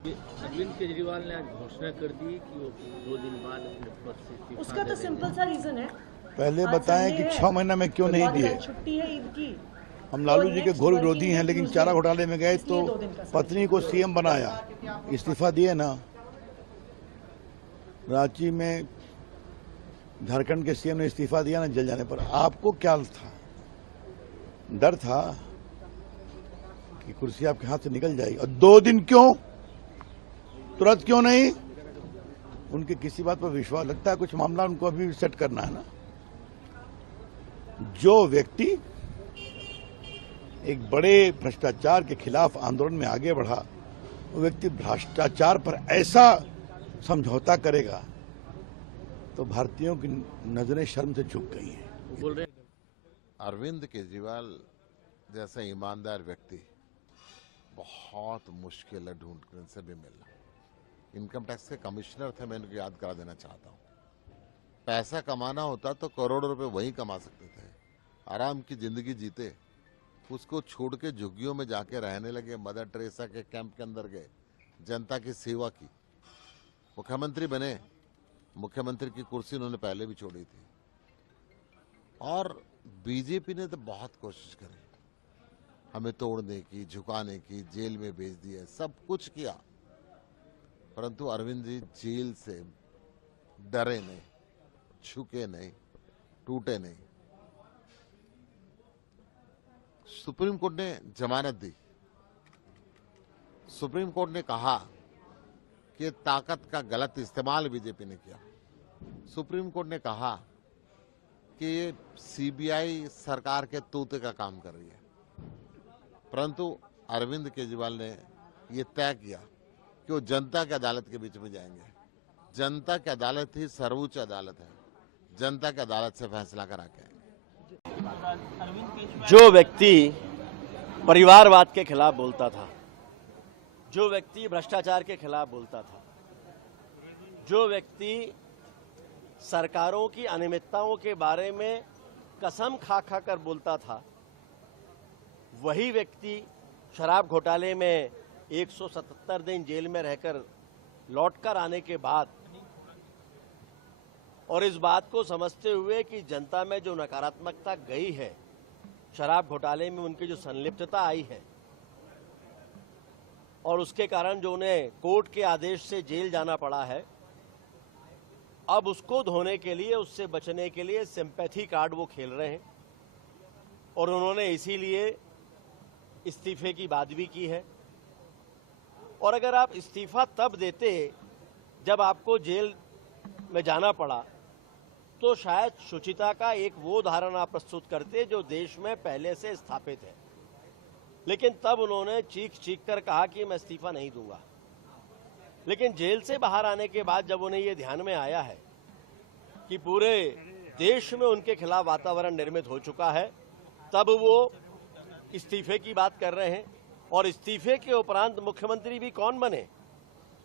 अरविंद केजरीवाल ने आज घोषणा कर दी कि वो 2 दिन बाद अपने पद से इस्तीफा उसका तो सिंपल सा रीजन है। पहले बताएं कि 6 महीने में क्यों नहीं दिए। छुट्टी है ईद की। हम लालू जी के घोर विरोधी हैं, लेकिन चारा घोटाले में गए तो पत्नी को सीएम बनाया, इस्तीफा दिए ना। रांची में झारखंड के सीएम ने इस्तीफा दिया ना जल जाने पर। आपको क्या था? डर था कि कुर्सी आपके हाथ से निकल जाएगी। और 2 दिन क्यों? तुरंत क्यों नहीं? उनके किसी बात पर विश्वास लगता है, कुछ मामला उनको अभी सेट करना है ना। जो व्यक्ति एक बड़े भ्रष्टाचार के खिलाफ आंदोलन में आगे बढ़ा, वो व्यक्ति भ्रष्टाचार पर ऐसा समझौता करेगा तो भारतीयों की नजरें शर्म से झुक गई हैं। बोल रहे अरविंद केजरीवाल जैसा ईमानदार व्यक्ति बहुत मुश्किल है ढूंढने से भी मिलना। इनकम टैक्स के कमिश्नर थे, मैं इनको याद करा देना चाहता हूँ। पैसा कमाना होता तो करोड़ों रुपए वहीं कमा सकते थे, आराम की जिंदगी जीते। उसको छोड़ के झुग्गियों में जाके रहने लगे, मदर टेरेसा के कैंप के अंदर गए, जनता की सेवा की, मुख्यमंत्री बने। मुख्यमंत्री की कुर्सी उन्होंने पहले भी छोड़ी थी। और बीजेपी ने तो बहुत कोशिश करी हमें तोड़ने की, झुकाने की, जेल में भेज दिए, सब कुछ किया, परंतु अरविंद जी जेल से डरे नहीं, झुके नहीं, टूटे नहीं। सुप्रीम कोर्ट ने जमानत दी। सुप्रीम कोर्ट ने कहा कि ताकत का गलत इस्तेमाल बीजेपी ने किया। सुप्रीम कोर्ट ने कहा कि ये सीबीआई सरकार के तोते का काम कर रही है, परंतु अरविंद केजरीवाल ने ये तय किया कि वो जनता की अदालत के बीच में जाएंगे। जनता की अदालत ही सर्वोच्च अदालत है, जनता की अदालत से फैसला करा के आएंगे। जो व्यक्ति परिवारवाद के खिलाफ बोलता था, जो व्यक्ति भ्रष्टाचार के खिलाफ बोलता था, जो व्यक्ति सरकारों की अनियमितताओं के बारे में कसम खा खा कर बोलता था, वही व्यक्ति शराब घोटाले में 177 दिन जेल में रहकर लौटकर आने के बाद और इस बात को समझते हुए कि जनता में जो नकारात्मकता गई है, शराब घोटाले में उनकी जो संलिप्तता आई है और उसके कारण जो उन्हें कोर्ट के आदेश से जेल जाना पड़ा है, अब उसको धोने के लिए, उससे बचने के लिए सिंपैथी कार्ड वो खेल रहे हैं। और उन्होंने इसीलिए इस्तीफे की बात भी की है। और अगर आप इस्तीफा तब देते जब आपको जेल में जाना पड़ा, तो शायद शुचिता का एक वो धारणा प्रस्तुत करते जो देश में पहले से स्थापित है। लेकिन तब उन्होंने चीख चीख कर कहा कि मैं इस्तीफा नहीं दूंगा। लेकिन जेल से बाहर आने के बाद जब उन्हें ये ध्यान में आया है कि पूरे देश में उनके खिलाफ वातावरण निर्मित हो चुका है, तब वो इस्तीफे की बात कर रहे हैं। और इस्तीफे के उपरांत मुख्यमंत्री भी कौन बने?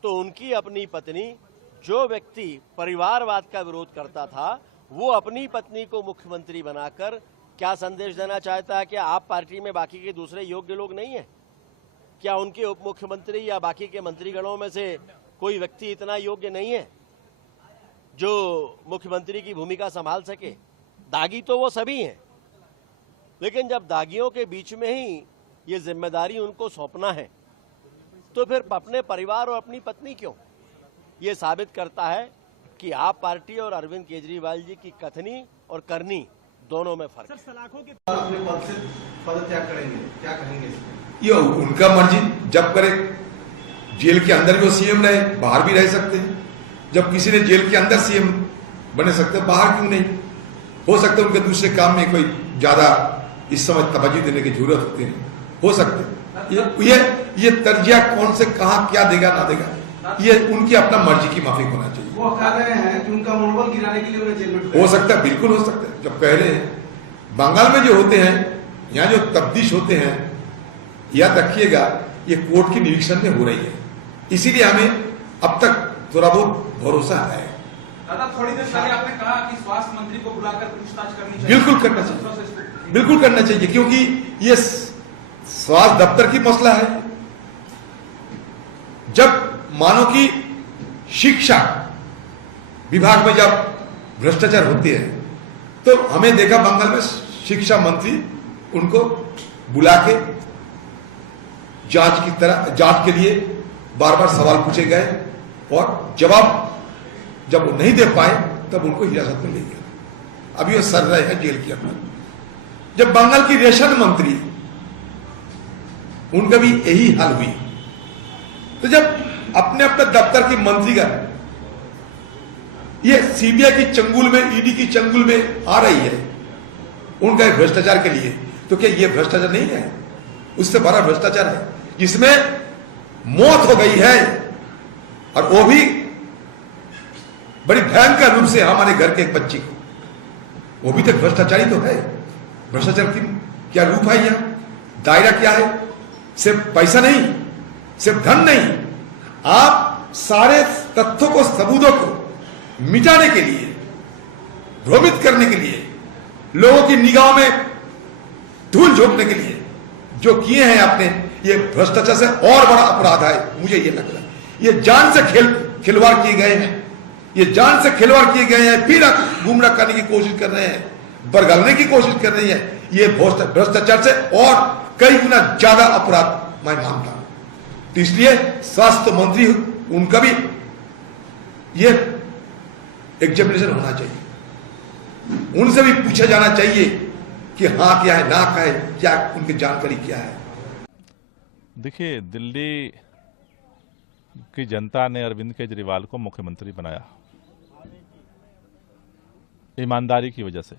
तो उनकी अपनी पत्नी, जो व्यक्ति परिवारवाद का विरोध करता था, वो अपनी पत्नी को मुख्यमंत्री बनाकर क्या संदेश देना चाहता है कि आप पार्टी में बाकी के दूसरे योग्य लोग नहीं हैं? क्या उनके उप मुख्यमंत्री या बाकी के मंत्रीगणों में से कोई व्यक्ति इतना योग्य नहीं है जो मुख्यमंत्री की भूमिका संभाल सके? दागी तो वो सभी हैं, लेकिन जब दागियों के बीच में ही ये जिम्मेदारी उनको सौंपना है, तो फिर अपने परिवार और अपनी पत्नी क्यों? ये साबित करता है कि आप पार्टी और अरविंद केजरीवाल जी की कथनी और करनी दोनों में फर्क है। सलाखों के अपने पद से पदत्याग करेंगे, क्या कहेंगे? ये उनका मर्जी, जब करे। जेल के अंदर भी वो सीएम रहे, बाहर भी रह सकते हैं। जब किसी ने जेल के अंदर सीएम बने सकते, बाहर क्यों नहीं? हो सकता है उनके दूसरे काम में कोई ज्यादा इस समय तवज्जो देने की जरूरत होती है, हो सकते। ये तर्जिया कौन से कहां क्या देगा ना देगा, ये उनकी अपना मर्जी की माफी होना चाहिए। वो कह रहे हैं कि उनका मनोबल गिराने के लिए उन्हें जेल में हो सकता है, बिल्कुल हो सकता है। जब कह रहे हैं बंगाल में जो होते हैं, यहाँ जो तब्दीश होते हैं, याद रखिएगा ये कोर्ट की निरीक्षण में हो रही है, इसीलिए हमें अब तक थोड़ा बहुत भरोसा है। दादा, थोड़ी देर पहले आपने कहा कि स्वास्थ्य मंत्री को बुलाकर पूछताछ करनी चाहिए। बिल्कुल करना चाहिए, बिल्कुल करना चाहिए, क्योंकि ये स्वास्थ्य दफ्तर की मसला है। जब मानो कि शिक्षा विभाग में जब भ्रष्टाचार होती है तो हमें देखा बंगाल में शिक्षा मंत्री उनको बुला के जांच के लिए बार बार सवाल पूछे गए और जवाब जब वो नहीं दे पाए तब उनको हिरासत में ले गया। अभी वो सर रहे हैं जेल के अंदर। जब बंगाल की रेशन मंत्री उनका भी यही हाल हुई, तो जब अपने अपने दफ्तर की मंत्रीगण ये सीबीआई की चंगुल में, ईडी की चंगुल में आ रही है उनका भ्रष्टाचार के लिए, तो क्या ये भ्रष्टाचार नहीं है? उससे बड़ा भ्रष्टाचार है जिसमें मौत हो गई है और वो भी बड़ी भयंकर रूप से हमारे घर के एक बच्ची को, वो भी तो भ्रष्टाचारी तो है। भ्रष्टाचार की क्या रूप है? यह दायरा क्या है? सिर्फ पैसा नहीं, सिर्फ धन नहीं, आप सारे तथ्यों को, सबूतों को मिटाने के लिए, भ्रमित करने के लिए, लोगों की निगाहों में धूल झोंकने के लिए जो किए हैं आपने, ये भ्रष्टाचार से और बड़ा अपराध है। मुझे ये लग रहा है ये जान से खिलवाड़ किए गए हैं, ये जान से खिलवाड़ किए गए हैं, फिर गुमराह करने की कोशिश कर रहे हैं, बरगलने की कोशिश कर रही है। ये भ्रष्टाचार से और कई गुना ज्यादा अपराध मैं मानता हूं। तो इसलिए स्वास्थ्य मंत्री उनका भी ये एग्जामिनेशन होना चाहिए, उनसे भी पूछा जाना चाहिए कि हाँ क्या है, ना क्या है, क्या उनकी जानकारी क्या है। देखिए, दिल्ली की जनता ने अरविंद केजरीवाल को मुख्यमंत्री बनाया ईमानदारी की वजह से।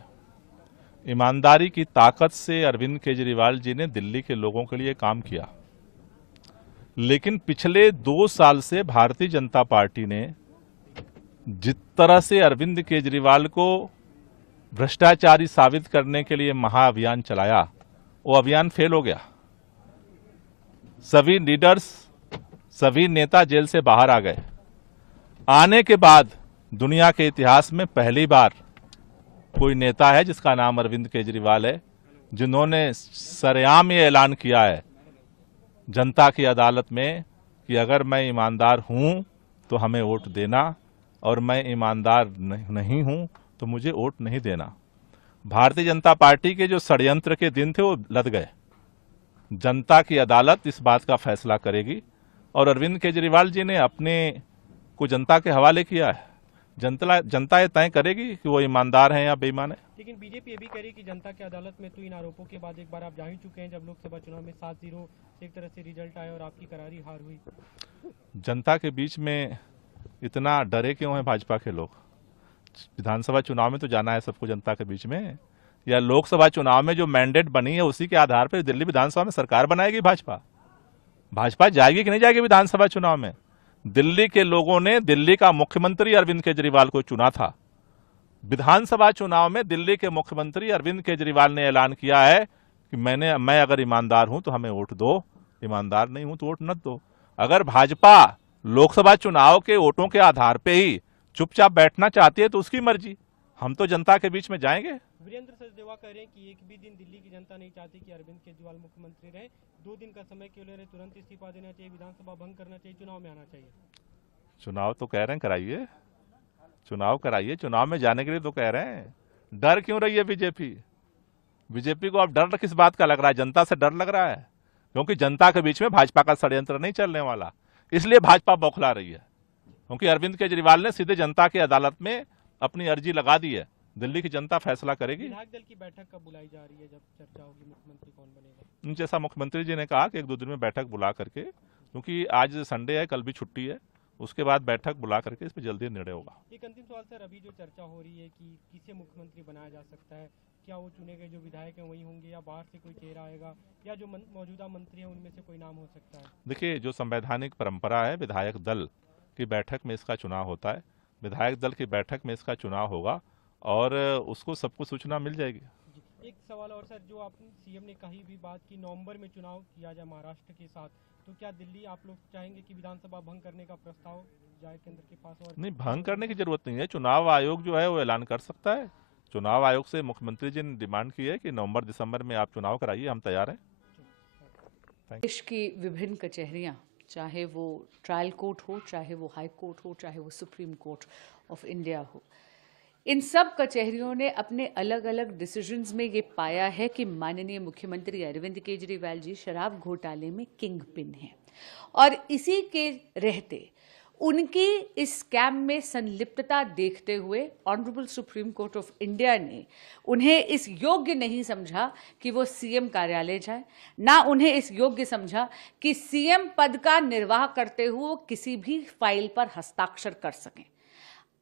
ईमानदारी की ताकत से अरविंद केजरीवाल जी ने दिल्ली के लोगों के लिए काम किया। लेकिन पिछले 2 साल से भारतीय जनता पार्टी ने जिस तरह से अरविंद केजरीवाल को भ्रष्टाचारी साबित करने के लिए महाअभियान चलाया, वो अभियान फेल हो गया। सभी लीडर्स, सभी नेता जेल से बाहर आ गए। आने के बाद दुनिया के इतिहास में पहली बार कोई नेता है जिसका नाम अरविंद केजरीवाल है, जिन्होंने सरेआम ये ऐलान किया है जनता की अदालत में कि अगर मैं ईमानदार हूं तो हमें वोट देना, और मैं ईमानदार नहीं हूं तो मुझे वोट नहीं देना। भारतीय जनता पार्टी के जो षड्यंत्र के दिन थे वो लद गए। जनता की अदालत इस बात का फैसला करेगी और अरविंद केजरीवाल जी ने अपने को जनता के हवाले किया है। जनता ये तय करेगी कि वो ईमानदार हैं या बेईमान है। लेकिन बीजेपी ये भी कह रही कि जनता की अदालत में तो इन आरोपों के बाद एक बार आप जा ही चुके हैं, जब लोकसभा चुनाव में 7-0 एक तरह से रिजल्ट आया और आपकी करारी हार हुई। जनता के बीच में इतना डरे क्यों हैं भाजपा के लोग? विधानसभा चुनाव में तो जाना है सबको जनता के बीच में, या लोकसभा चुनाव में जो मैंडेट बनी है उसी के आधार पर दिल्ली विधानसभा में सरकार बनाएगी भाजपा जाएगी कि नहीं जाएगी विधानसभा चुनाव में? दिल्ली के लोगों ने दिल्ली का मुख्यमंत्री अरविंद केजरीवाल को चुना था। विधानसभा चुनाव में दिल्ली के मुख्यमंत्री अरविंद केजरीवाल ने ऐलान किया है कि मैं अगर ईमानदार हूं तो हमें वोट दो, ईमानदार नहीं हूं तो वोट मत दो। अगर भाजपा लोकसभा चुनाव के वोटों के आधार पे ही चुपचाप बैठना चाहती है तो उसकी मर्जी, हम तो जनता के बीच में जाएंगे। वीरेंद्र सचदेवा कह रहे हैं कि एक भी दिन दिल्ली की जनता नहीं चाहती कि अरविंद केजरीवाल मुख्यमंत्री रहे। 2 दिन का समय केवल रहे, तुरंत इस्तीफा देना चाहिए, विधानसभा भंग करना चाहिए, चुनाव में आना चाहिए। चुनाव तो कह रहे हैं कराइए, चुनाव कराइए। चुनाव में जाने के लिए तो कह रहे हैं। डर क्यों रही है बीजेपी को? अब डर किस बात का लग रहा है? जनता से डर लग रहा है, क्योंकि जनता के बीच में भाजपा का षड्यंत्र नहीं चलने वाला, इसलिए भाजपा बौखला रही है। क्योंकि अरविंद केजरीवाल ने सीधे जनता की अदालत में अपनी अर्जी लगा दी है। दिल्ली की जनता फैसला करेगी। विधायक दल की बैठक कब बुलाई जा रही है, जब चर्चा होगी मुख्यमंत्री कौन बनेगा? जैसा मुख्यमंत्री जी ने कहा कि 1-2 दिन में बैठक बुला करके, क्योंकि आज संडे है, कल भी छुट्टी है, उसके बाद बैठक बुला करके इस पर जल्दी निर्णय होगा। एक अंतिम सवाल सर, अभी जो चर्चा हो रही है कि किसे मुख्यमंत्री बनाया जा सकता है, क्या वो चुने गए जो विधायक हैं वही होंगे या बाहर से कोई चेहरा आएगा, या जो मौजूदा मंत्री हैं उनमें से कोई नाम हो सकता है? देखिए, जो संवैधानिक परंपरा है, विधायक दल की बैठक में इसका चुनाव होता है। विधायक दल की बैठक में इसका चुनाव होगा और उसको सबको सूचना मिल जाएगी। एक सवाल और सर, जो आपने सीएम ने कही भी बात कि नवंबर में चुनाव किया जाए महाराष्ट्र के साथ, तो क्या दिल्ली आप लोग चाहेंगे कि विधानसभा भंग करने का प्रस्ताव जाए केंद्र के पास? और नहीं, भंग करने की जरूरत नहीं है। चुनाव आयोग जो है वो ऐलान कर सकता है। चुनाव आयोग से मुख्यमंत्री जी ने डिमांड की है कि नवंबर-दिसंबर में आप चुनाव कराइए, हम तैयार हैं। देश की विभिन्न कचहरियां चाहे वो ट्रायल कोर्ट हो, चाहे वो हाई कोर्ट हो, चाहे वो सुप्रीम कोर्ट ऑफ इंडिया हो, इन सब कचहरियों ने अपने अलग अलग डिसीजंस में ये पाया है कि माननीय मुख्यमंत्री अरविंद केजरीवाल जी शराब घोटाले में किंग पिन हैं, और इसी के रहते उनकी इस स्कैम में संलिप्तता देखते हुए honourable supreme court of India ने उन्हें इस योग्य नहीं समझा कि वो सीएम कार्यालय जाए, ना उन्हें इस योग्य समझा कि सीएम पद का निर्वाह करते हुए वो किसी भी फाइल पर हस्ताक्षर कर सकें।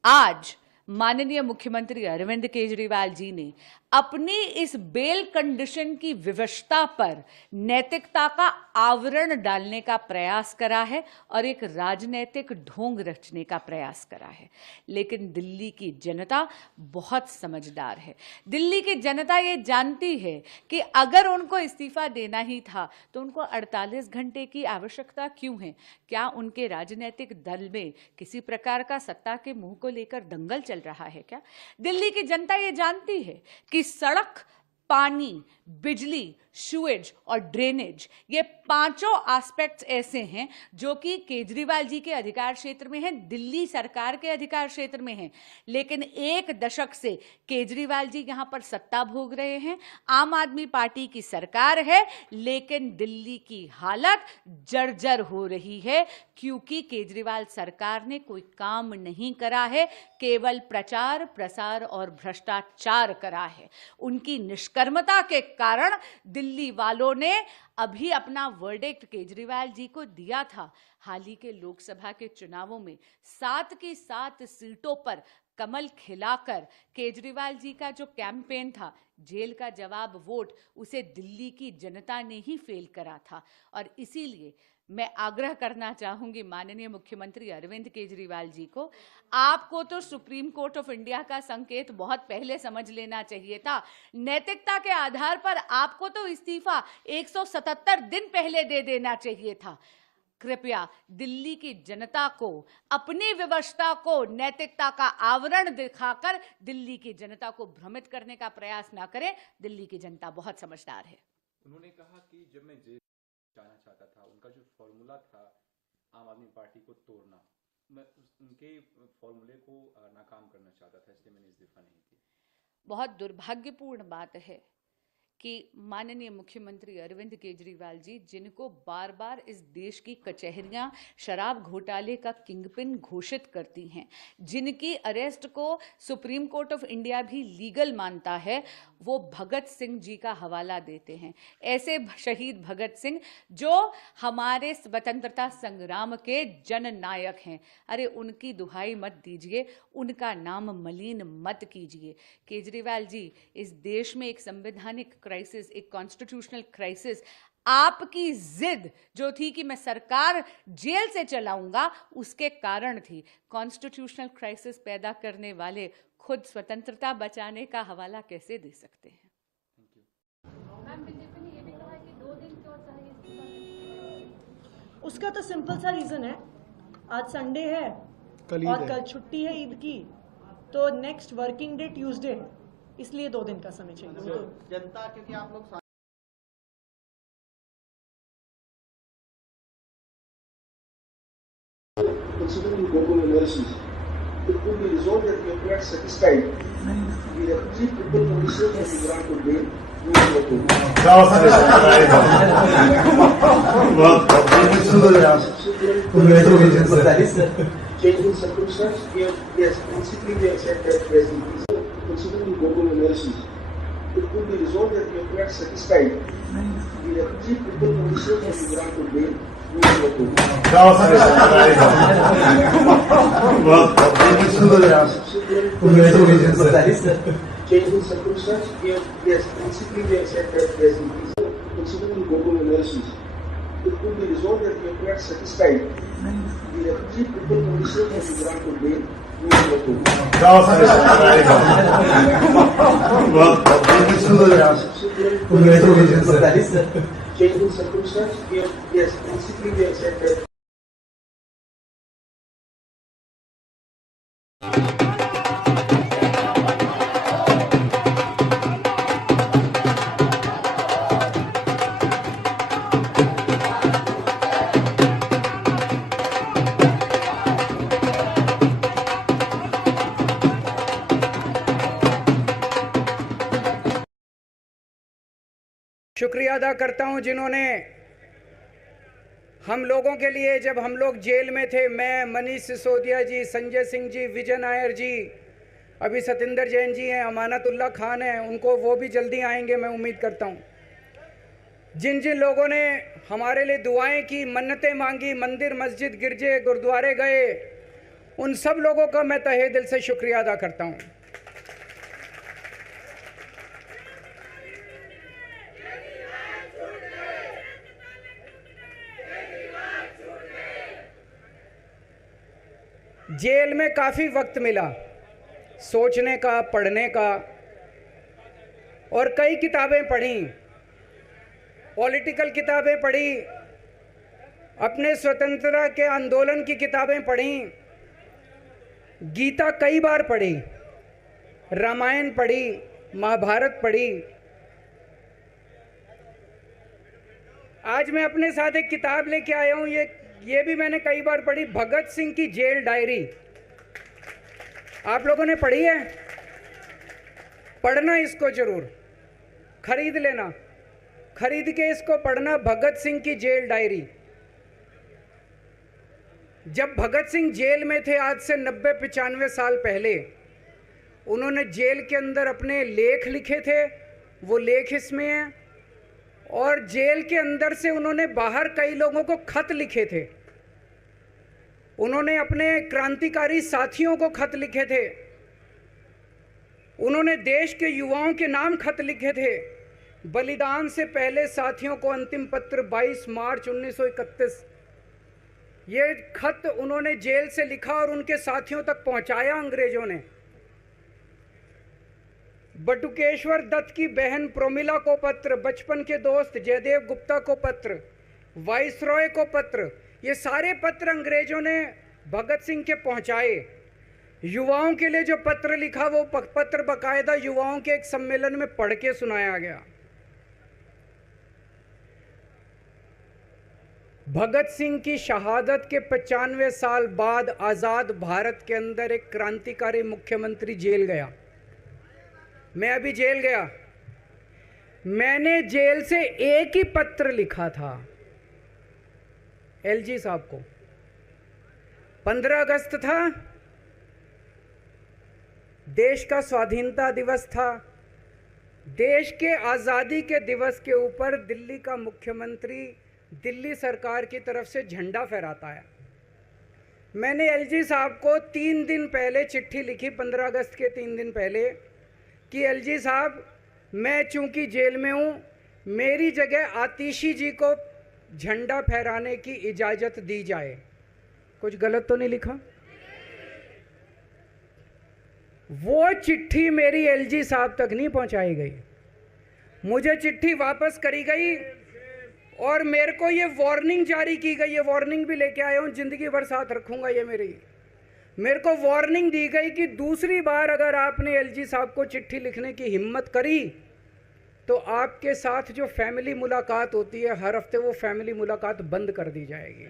आज माननीय मुख्यमंत्री अरविंद केजरीवाल जी ने अपनी इस बेल कंडीशन की विवशता पर नैतिकता का आवरण डालने का प्रयास करा है और एक राजनीतिक ढोंग रचने का प्रयास करा है। लेकिन दिल्ली की जनता बहुत समझदार है। दिल्ली की जनता ये जानती है कि अगर उनको इस्तीफा देना ही था तो उनको 48 घंटे की आवश्यकता क्यों है? क्या उनके राजनीतिक दल में किसी प्रकार का सत्ता के मुंह को लेकर दंगल चल रहा है क्या? दिल्ली की जनता ये जानती है कि सड़क, पानी, बिजली, सुएज और ड्रेनेज, ये पांचों एस्पेक्ट्स ऐसे हैं जो कि केजरीवाल जी के अधिकार क्षेत्र में हैं, दिल्ली सरकार के अधिकार क्षेत्र में हैं। लेकिन एक दशक से केजरीवाल जी यहां पर सत्ता भोग रहे हैं, आम आदमी पार्टी की सरकार है, लेकिन दिल्ली की हालत जर्जर हो रही है क्योंकि केजरीवाल सरकार ने कोई काम नहीं करा है, केवल प्रचार, प्रसार और भ्रष्टाचार करा है। उनकी निष्कर्मता के कारण दिल्ली वालों ने अभी अपना वर्डिक्ट केजरीवाल जी को दिया था। हाल ही के लोकसभा के चुनावों में 7 की 7 सीटों पर कमल खिलाकर केजरीवाल जी का जो कैंपेन था, जेल का जवाब वोट, उसे दिल्ली की जनता ने ही फेल करा था। और इसीलिए मैं आग्रह करना चाहूंगी माननीय मुख्यमंत्री अरविंद केजरीवाल जी को, आपको तो सुप्रीम कोर्ट ऑफ इंडिया का संकेत बहुत पहले समझ लेना चाहिए था। नैतिकता के आधार पर आपको तो इस्तीफा 177 दिन पहले दे देना चाहिए था। कृपया दिल्ली की जनता को अपनी विवशता को नैतिकता का आवरण दिखाकर दिल्ली की जनता को भ्रमित करने का प्रयास ना करें। दिल्ली की जनता बहुत समझदार है। उन्होंने कहा कि जब मैं जेल जाना चाहता था, उनका जो फॉर्मूला था आम आदमी पार्टी को तोड़ना, मैं उनके फॉर्मूले को नाकाम करना चाहता था, इसलिए मैंने इस्तीफा नहीं दिया। बहुत दुर्भाग्यपूर्ण बात है कि माननीय मुख्यमंत्री अरविंद केजरीवाल जी, जिनको बार बार इस देश की कचहरियां शराब घोटाले का किंगपिन घोषित करती हैं, जिनकी अरेस्ट को सुप्रीम कोर्ट ऑफ इंडिया भी लीगल मानता है, वो भगत सिंह जी का हवाला देते हैं। ऐसे शहीद भगत सिंह जो हमारे स्वतंत्रता संग्राम के जननायक हैं। अरे उनकी दुहाई मत दीजिए, उनका नाम मलिन मत कीजिए। केजरीवाल जी, इस देश में एक संवैधानिक क्राइसिस, एक कॉन्स्टिट्यूशनल क्राइसिस, आपकी जिद जो थी कि मैं सरकार जेल से चलाऊंगा, उसके कारण थी। कॉन्स्टिट्यूशनल क्राइसिस पैदा करने वाले खुद स्वतंत्रता बचाने का हवाला कैसे दे सकते हैं? उसका तो सिंपल सा रीजन है, आज संडे है और कल छुट्टी है ईद की, तो नेक्स्ट वर्किंग डे ट्यूसडे है, इसलिए 2 दिन का समय चाहिए। जनता, क्योंकि आप लोग considering global analysis, it could be resolved that we are quite satisfied with the 3 people conditions of the grant of bail. Changing circumstances, yes, principally we accept that presently. Considering global analysis, it could be resolved that we are quite satisfied with the 3 people conditions of the grant of bail. Changing circumstances, yes, principally we accept that presently. Considering global analysis, it could be resolved that we are quite satisfied with the 3 people conditions of the grant of bail. Changing circumstances, yes, principally we accept that. शुक्रिया अदा करता हूं जिन्होंने हम लोगों के लिए, जब हम लोग जेल में थे, मैं, मनीष सिसोदिया जी, संजय सिंह जी, विजय नायर जी, अभी सतिंदर जैन जी हैं, अमानतुल्लाह खान हैं, उनको वो भी जल्दी आएंगे मैं उम्मीद करता हूं। जिन जिन लोगों ने हमारे लिए दुआएं की, मन्नतें मांगी, मंदिर मस्जिद गिरजे गुरुद्वारे गए, उन सब लोगों का मैं तहे दिल से शुक्रिया अदा करता हूं। जेल में काफ़ी वक्त मिला सोचने का, पढ़ने का, और कई किताबें पढ़ी, पॉलिटिकल किताबें पढ़ी, अपने स्वतंत्रता के आंदोलन की किताबें पढ़ी, गीता कई बार पढ़ी, रामायण पढ़ी, महाभारत पढ़ी। आज मैं अपने साथ एक किताब लेके आया हूँ, ये भी मैंने कई बार पढ़ी, भगत सिंह की जेल डायरी। आप लोगों ने पढ़ी है? पढ़ना इसको जरूर, खरीद लेना, खरीद के इसको पढ़ना, भगत सिंह की जेल डायरी। जब भगत सिंह जेल में थे, आज से 90-95 साल पहले, उन्होंने जेल के अंदर अपने लेख लिखे थे, वो लेख इसमें हैं। और जेल के अंदर से उन्होंने बाहर कई लोगों को खत लिखे थे, उन्होंने अपने क्रांतिकारी साथियों को खत लिखे थे, उन्होंने देश के युवाओं के नाम खत लिखे थे। बलिदान से पहले साथियों को अंतिम पत्र 22 मार्च 1931, ये खत उन्होंने जेल से लिखा और उनके साथियों तक पहुंचाया अंग्रेजों ने। बटुकेश्वर दत्त की बहन प्रोमिला को पत्र, बचपन के दोस्त जयदेव गुप्ता को पत्र, वाइसरॉय को पत्र, ये सारे पत्र अंग्रेजों ने भगत सिंह के पहुंचाए। युवाओं के लिए जो पत्र लिखा, वो पत्र बाकायदा युवाओं के एक सम्मेलन में पढ़ के सुनाया गया। भगत सिंह की शहादत के 95 साल बाद आज़ाद भारत के अंदर एक क्रांतिकारी मुख्यमंत्री जेल गया। मैं अभी जेल गया, मैंने जेल से एक ही पत्र लिखा था एलजी साहब को। 15 अगस्त था, देश का स्वाधीनता दिवस था, देश के आज़ादी के दिवस के ऊपर दिल्ली का मुख्यमंत्री दिल्ली सरकार की तरफ से झंडा फहराता है। मैंने एलजी साहब को 3 दिन पहले चिट्ठी लिखी, 15 अगस्त के 3 दिन पहले, कि एलजी साहब, मैं चूंकि जेल में हूं, मेरी जगह आतिशी जी को झंडा फहराने की इजाज़त दी जाए। कुछ गलत तो नहीं लिखा? वो चिट्ठी मेरी एलजी साहब तक नहीं पहुंचाई गई, मुझे चिट्ठी वापस करी गई और मेरे को ये वार्निंग जारी की गई। ये वार्निंग भी लेके आया हूँ, ज़िंदगी भर साथ रखूँगा ये मेरे को वार्निंग दी गई कि दूसरी बार अगर आपने एलजी साहब को चिट्ठी लिखने की हिम्मत करी तो आपके साथ जो फैमिली मुलाकात होती है हर हफ्ते, वो फैमिली मुलाकात बंद कर दी जाएगी।